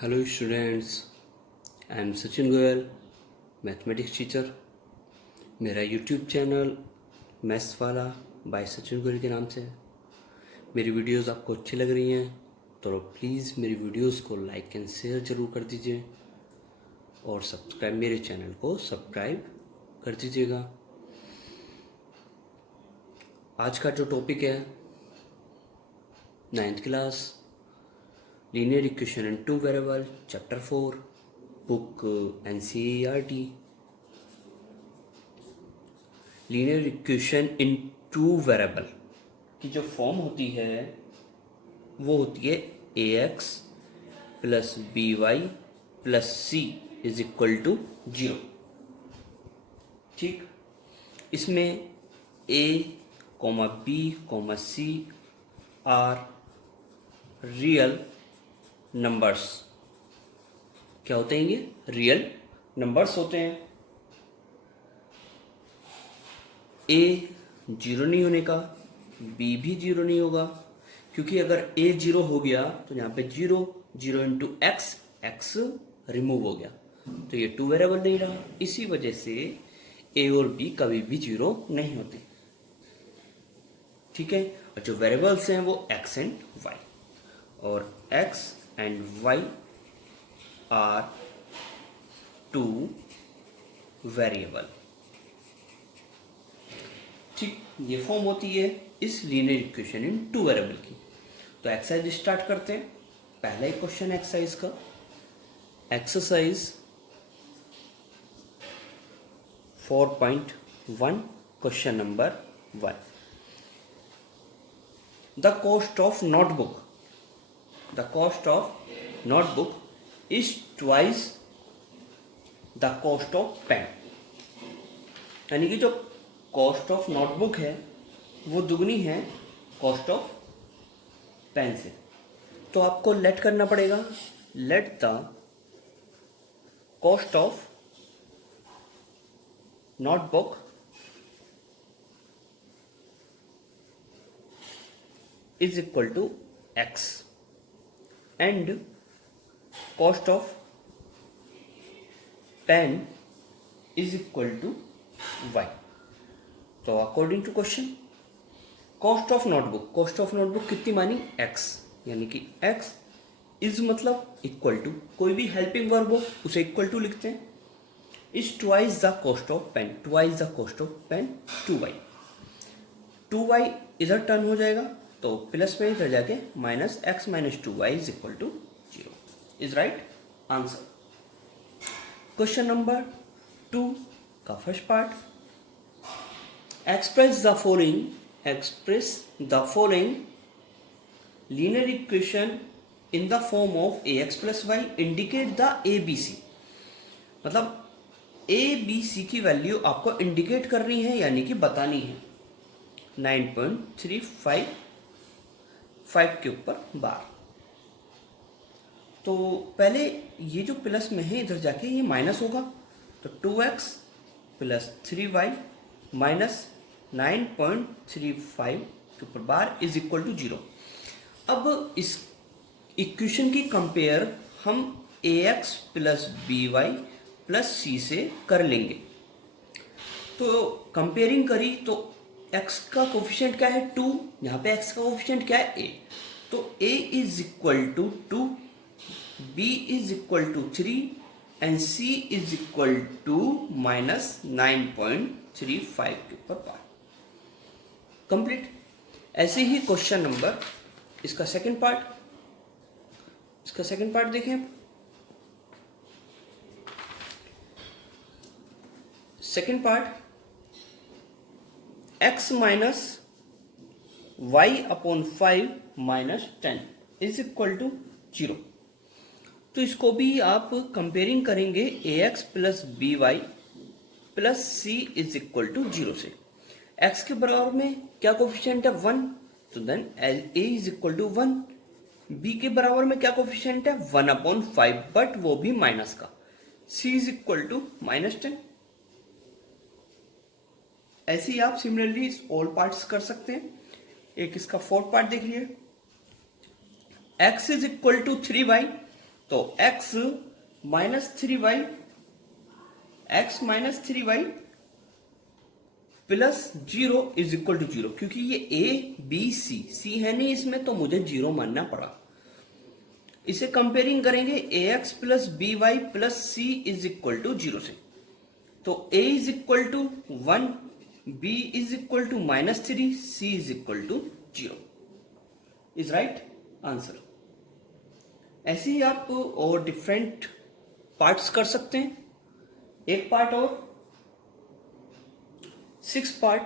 Hello students, I am Sachin Goyal, mathematics teacher. मेरा YouTube channel maths वाला bye Sachin Goyal के नाम से है। मेरी वीडियोस आपको अच्छी लग रही हैं तो प्लीज़ मेरी वीडियोस को लाइक एंड शेयर ज़रूर कर दीजिए और मेरे चैनल को सब्सक्राइब कर दीजिएगा। आज का जो टॉपिक है 9th class linear equation in 2 variable chapter 4 book NCERT। Linear equation in 2 variable की जो फॉर्म होती है वो होती है AX plus BY plus C is equal to 0। ठीक, इसमें A, B, C are real numbers. क्या होते हैं ये? रियल नंबर्स होते हैं। ए जीरो नहीं होने का, बी भी जीरो नहीं होगा, क्योंकि अगर ए जीरो हो गया तो यहाँ पे zero zero into x, x remove हो गया तो ये 2 वेरिएबल नहीं रहा। इसी वजह से ए और बी कभी भी जीरो नहीं होते। ठीक है, और जो वेरिएबल्स हैं वो एक्स एंड वाई, और x and y are 2 variable. ठीक, ये फॉर्म होती है इस लीनियर इक्वेशन इन 2 वेरिएबल की। तो एक्सरसाइज स्टार्ट करते हैं। पहला ही क्वेश्चन एक्सरसाइज का, exercise 4.1 question number 1। The cost of notebook is twice the cost of pen। यानी कि जो कॉस्ट ऑफ नोटबुक है वो दुगनी है कॉस्ट ऑफ पेन से। तो आपको लेट करना पड़ेगा, let the cost of notebook is equal to x and cost of pen is equal to y। तो according to question cost of notebook कितनी मानी? x, यानी कि x इज मतलब इक्वल टू, कोई भी हेल्पिंग वर्ब हो उसे इक्वल टू लिखते हैं, is twice the cost of pen, 2y। 2y इधर टर्न हो जाएगा तो प्लस में इधर जाके minus x minus 2y is equal to is right answer। Question number 2 का first part, express the following linear equation in the form of ax plus y, indicate the ABC। मतलब ABC की value आपको indicate करनी है, यानी कि बतानी है। 9.355 के ऊपर बार। तो पहले ये जो प्लस में है इधर जाके ये माइनस होगा, तो 2x प्लस 3y माइनस 9.35 के ऊपर बार इज इक्वल टू 0। अब इस इक्वेशन की कंपेयर हम ax plus by plus c से कर लेंगे। तो कंपेयरिंग करी तो x का कोफिशिएंट क्या है? 2, यहाँ पे x का कोफिशिएंट क्या है? a। तो a is equal to 2, b is equal to 3 and c is equal to minus 9.35 के ऊपर बार। कंप्लीट। ऐसे ही क्वेश्चन नंबर, इसका सेकंड पार्ट देखें। Second part, x minus y upon 5 minus 10 is equal to 0। तो इसको भी आप कंपेयरिंग करेंगे ax plus by plus c is equal to 0 से। x के बराबर में क्या कोफिशिएंट है? 1, तो then a is equal to 1। b के बराबर में क्या कोफिशिएंट है? 1 अपॉन 5, बट वो भी माइनस का। c is equal to minus 10। ऐसे ही आप सिमिलरली ऑल पार्ट्स कर सकते हैं। एक इसका फोर्थ पार्ट देख लीजिए, x is equal to 3y, तो x minus three y plus 0 is equal to 0, क्योंकि ये a b c है नहीं इसमें, तो मुझे 0 मानना पड़ा। इसे कंपेयरिंग करेंगे ax plus b y plus c is equal to 0 से, तो a is equal to 1, b is equal to -3, c is equal to 0 is right answer. ऐसे ही आप और डिफरेंट पार्ट्स कर सकते हैं। एक पार्ट और 6 part,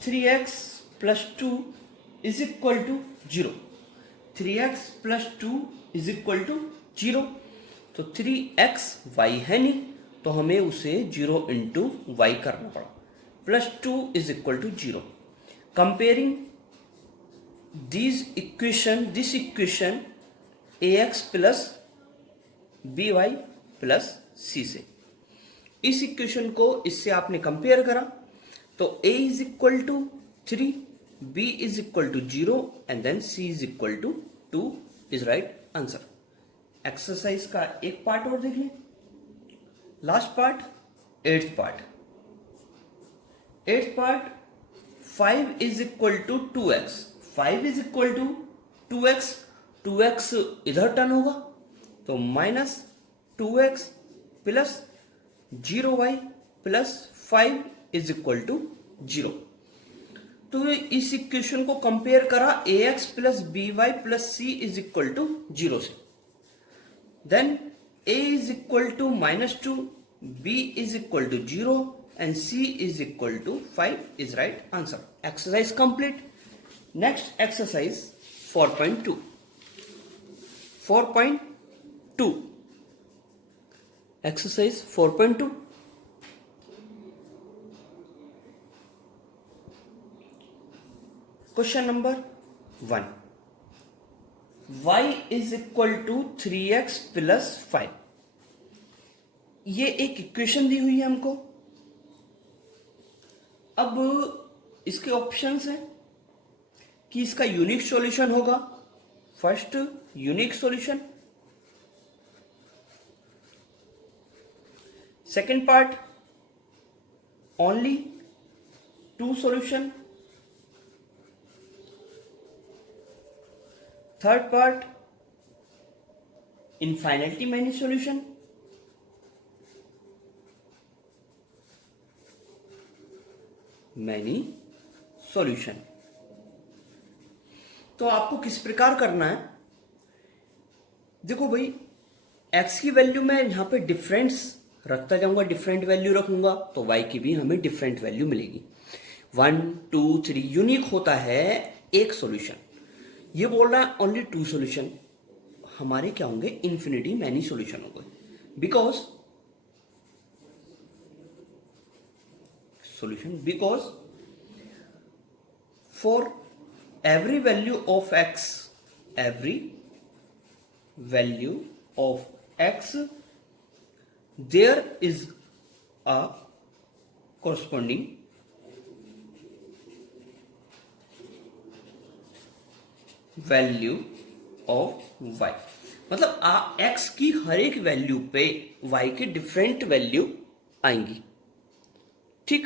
3x plus 2 is equal to 0, 3x plus 2 is equal to 0, तो 3x y है नहीं, तो हमें उसे 0 इंटू वाई करना पड़ा, plus 2 is equal to 0। Comparing this equation ax plus b y plus c से, इस इक्वेशन को इससे आपने कंपेयर करा, तो a is equal to 3, b is equal to 0 and then c is equal to 2 is right answer. Exercise का एक part और देखिए, last part, 8th part 5 is equal to 2x, 5 is equal to 2x, 2x इधर turn होगा, तो minus 2x plus 0y plus 5 is equal to 0। तो इस equation को कंपेयर करा ax plus b y plus c is equal to 0 से, then a is equal to -2, b is equal to 0 and c is equal to 5 is right answer. Exercise complete. Next exercise 4.2 exercise 4.2, question number 1, y is equal to 3x plus 5। ये एक equation दी हुई है हमको। अब इसके options हैं कि इसका यूनिक सॉल्यूशन होगा। First, unique solution. Second part, only 2 solution. Third part, infinitely many solution. Many solution. तो आपको किस प्रकार करना है, देखो भाई, x की वैल्यू मैं यहां पे डिफरेंस रखता जाऊंगा, डिफरेंट वैल्यू रखूंगा, तो y की भी हमें डिफरेंट वैल्यू मिलेगी। 1 2 3 यूनिक होता है एक सॉल्यूशन। ये बोल रहा है ओनली 2 सॉल्यूशन, हमारे क्या होंगे, इन्फिनिटी मैनी सॉल्यूशन होंगे, because for every value of x, there is a corresponding value of y। मतलब x की हर एक वैल्यू पे y के डिफरेंट वैल्यू आएंगी। ठीक,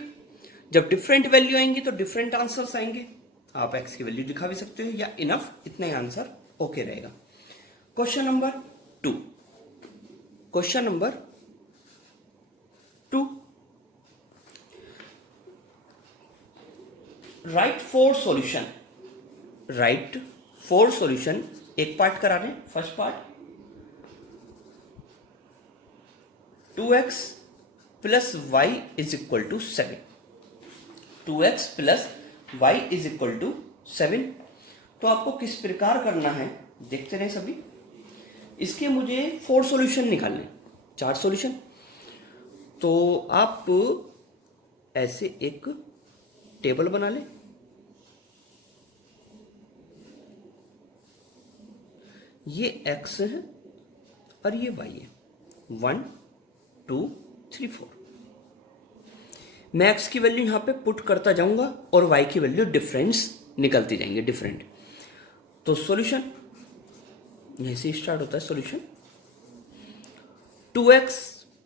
जब डिफरेंट वैल्यू आएंगी तो डिफरेंट आंसर्स आएंगे। आप x की वैल्यू दिखा भी सकते हो, या इनफ इतना ही आंसर ओके रहेगा। Question number 2, write 4 solution. एक पार्ट करा रहे हैं। First part, 2x plus y is equal to 7, 2x plus y is equal to 7। तो आपको किस प्रकार करना है देखते रहे सभी। इसके मुझे 4 सॉल्यूशन निकालने, 4 सॉल्यूशन। तो आप ऐसे एक टेबल बना लें। ये x है और ये y है, 1 2 3 4। मैं x की वैल्यू यहां पे पुट करता जाऊंगा और y की वैल्यू डिफरेंस निकलती जाएंगे, डिफरेंट। तो सॉल्यूशन यहीं से स्टार्ट होता है solution. 2x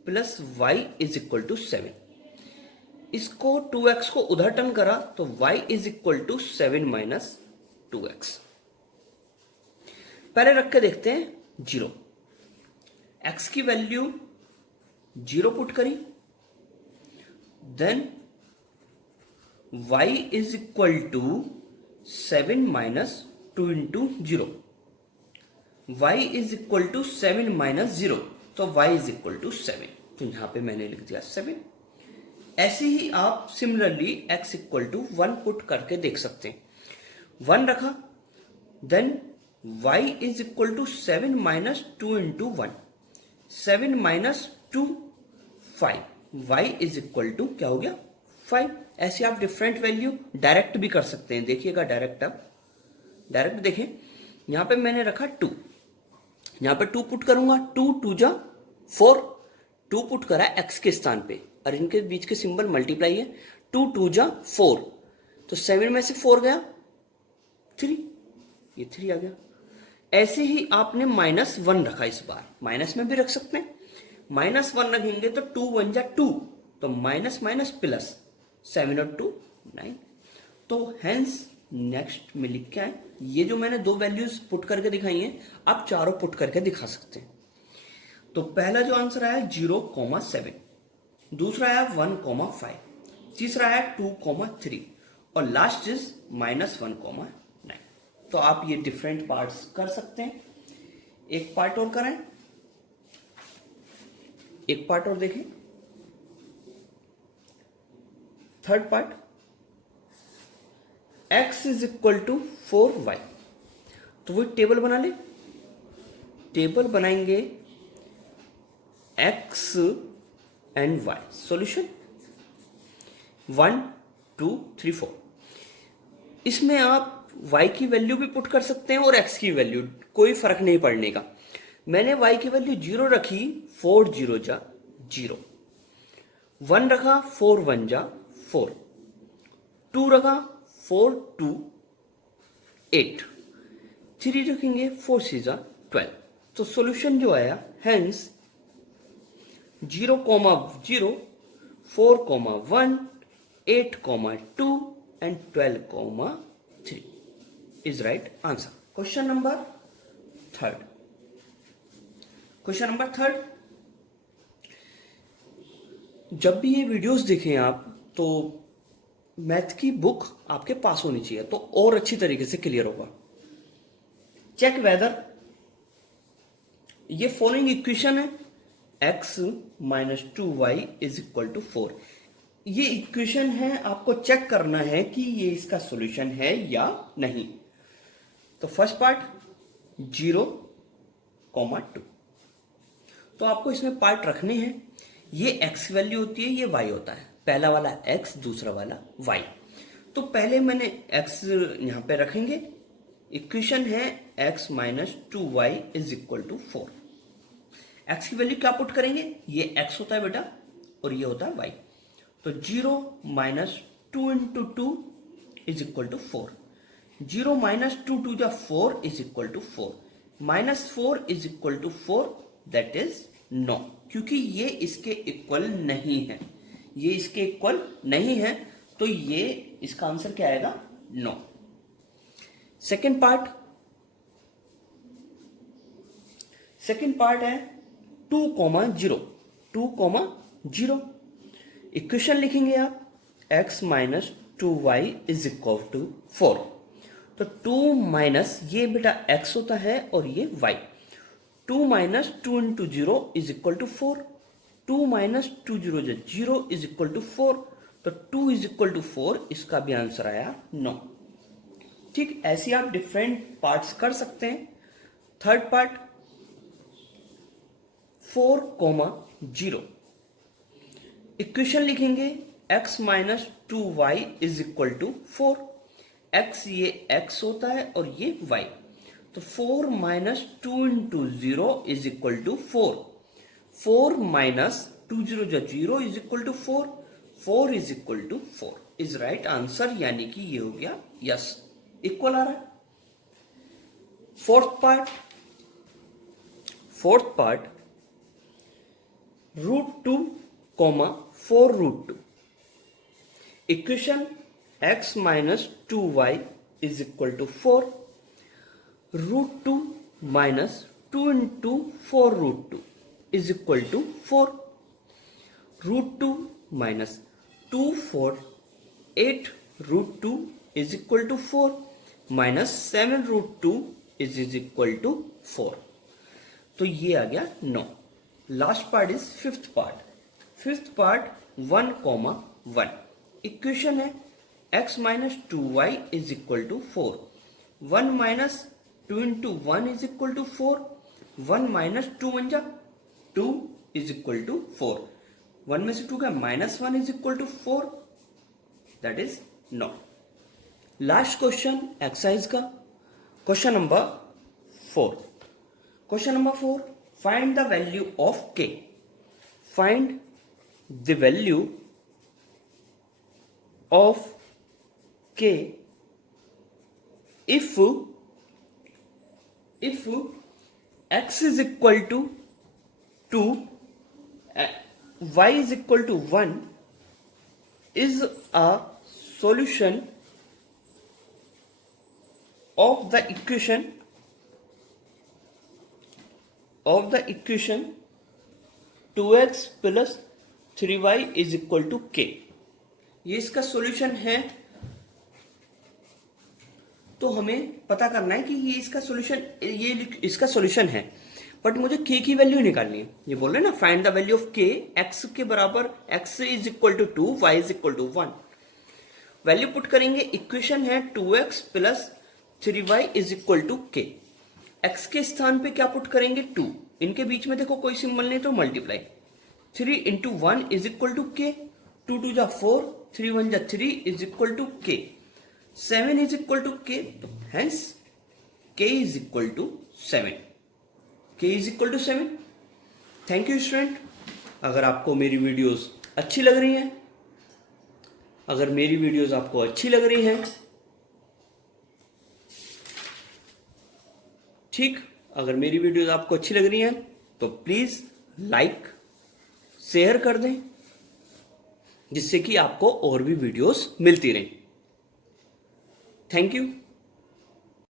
plus y is equal to 7। इसको 2x को उधर टर्न करा तो y is equal to 7 minus 2x। पहले रख के देखते हैं 0। x की वैल्यू 0 पुट करी, then y is equal to 7 minus 2 into 0। y is equal to 7 minus 0, तो y इज इक्वल टू 7, तो यहां पे मैंने लिख दिया 7। ऐसे ही आप similarly x equal to 1 put करके देख सकते हैं। 1 रखा, then y is equal to 7 minus 2 into 1, 7 minus 2 5, y is equal to क्या हो गया 5। ऐसे आप डिफरेंट वैल्यू डायरेक्ट भी कर सकते हैं। देखिएगा डायरेक्ट, आप डायरेक्ट देखें, यहां पे मैंने रखा 2, यहां पे 2 पुट करूंगा, 2 2 जा 4, 2 पुट करा x के स्थान पे और इनके बीच के सिंबल मल्टीप्लाई है। 2 2 जा 4, तो 7 में से 4 गया 3, ये 3 आ गया। ऐसे ही आपने -1 रखा, इस बार माइनस में भी रख सकते हैं। -1 रखेंगे तो 2 1 जा 2, तो माइनस माइनस प्लस 7 और 2 9। तो हेंस नेक्स्ट में लिख के आए, ये जो मैंने 2 वैल्यूज पुट करके दिखाई हैं, आप चारों पुट करके दिखा सकते हैं। तो पहला जो आंसर आया 0,7, दूसरा आया 1,5, तीसरा आया 2,3 और लास्ट इज -1,9। तो आप ये डिफरेंट पार्ट्स कर सकते हैं। एक पार्ट और करें, एक पार्ट और देखें, third part, x is equal to 4y। तो वो टेबल बना ले, टेबल बनाएंगे x एंड y, सॉल्यूशन 1 2 3 4। इसमें आप y की वैल्यू भी पुट कर सकते हैं और x की वैल्यू, कोई फर्क नहीं पड़ने का। मैंने y की वैल्यू 0 रखी, 4 0 जा 0, 1 रखा 4 1 जा 4, 2 रखा 4 2 8, 3 रखेंगे 4 6 जा 12। तो सॉल्यूशन जो आया hence 0,0 4,1 8,2 and 12,3 is right answer. Question number third, question number third, जब भी ये वीडियोस देखें आप तो मैथ की बुक आपके पास होनी चाहिए, तो और अच्छी तरीके से क्लियर होगा। चेक वेदर ये फॉलोइंग इक्वेशन है, x minus 2y is equal to 4। ये इक्वेशन है, आपको चेक करना है कि ये इसका सॉल्यूशन है या नहीं। तो फर्स्ट पार्ट 0,2, तो आपको इसमें पार्ट रखने हैं। ये x वैल्यू होती है, ये y होता है, पहला वाला x दूसरा वाला y। तो पहले मैंने x यहां पे रखेंगे, इक्वेशन है x minus 2y is equal to 4। x की वैल्यू क्या पुट करेंगे, ये x होता है बेटा और ये होता है y। तो 0 minus 2 into 2 is equal to 4, 0 minus 2 2 जा 4 is equal to 4, minus 4 is equal to 4, that is no, क्योंकि ये इसके इक्वल नहीं है, ये इसके इक्वल नहीं है, तो ये इसका आंसर क्या आएगा, no. Second part, second part है 2,0, 2,0। इक्वेशन लिखेंगे आप x minus 2y is equal to 4। तो 2 माइनस ये बेटा x होता है और ये y, 2 minus 2 into 0 is equal to 4, 2 minus 2 0 0 is equal to 4, तो 2 इज इक्वल टू 4, इसका भी आंसर आया 9। ठीक, ऐसे आप डिफरेंट पार्ट्स कर सकते हैं। थर्ड पार्ट 4,0, इक्वेशन लिखेंगे x minus 2y is equal to 4, x ये x होता है और ये y, तो 4 minus 2 into 0 is equal to 4, 4 minus 2 0 जा 0 is equal to 4, 4 is equal to 4 is right answer, यानी कि ये हो गया यस, इक्वल आ रहा है। Fourth part fourth part √2, 4√2. Equation x minus 2y is equal to 4. √2 minus 2 into 4√2 is equal to 4. √2 minus 2 4 8 √2 is equal to 4 minus 7 √2 is equal to 4. तो ये आ गया 9. Last part is fifth part 1,1. Equation है x minus 2y is equal to 4. 1 minus 2 into 1 is equal to 4. 1 minus 2 बन जा 2 is equal to 4. 1 में से 2 का -1 is equal to 4. That is 9. Last question exercise का question number 4. Find the value of k. Find the value of k if x is equal to 2, y is equal to 1 is a solution of the equation 2x plus 3y is equal to k. ये इसका solution है. तो हमें पता करना है कि ये इसका सॉल्यूशन है, बट मुझे k की वैल्यू निकालनी है. ये बोल रहे हैं ना find the value of k x के बराबर x is equal to 2, y is equal to 1. Value put करेंगे. इक्वेशन है 2x plus 3y is equal to k. x के स्थान पे क्या पुट करेंगे 2. इनके बीच में देखो कोई सिंबल नहीं तो multiply. 3 into 1 is equal to k. 2 2 जा 4, 3 1 जा 3 is equal to k. 7 is equal to k. तो hence k is equal to 7. k is equal to 7. Thank you student. अगर आपको मेरी वीडियोस अच्छी लग रही हैं, ठीक, अगर मेरी वीडियोस आपको अच्छी लग रही हैं तो प्लीज लाइक शेयर कर दें, जिससे कि आपको और भी वीडियोस मिलती रहें. Thank you.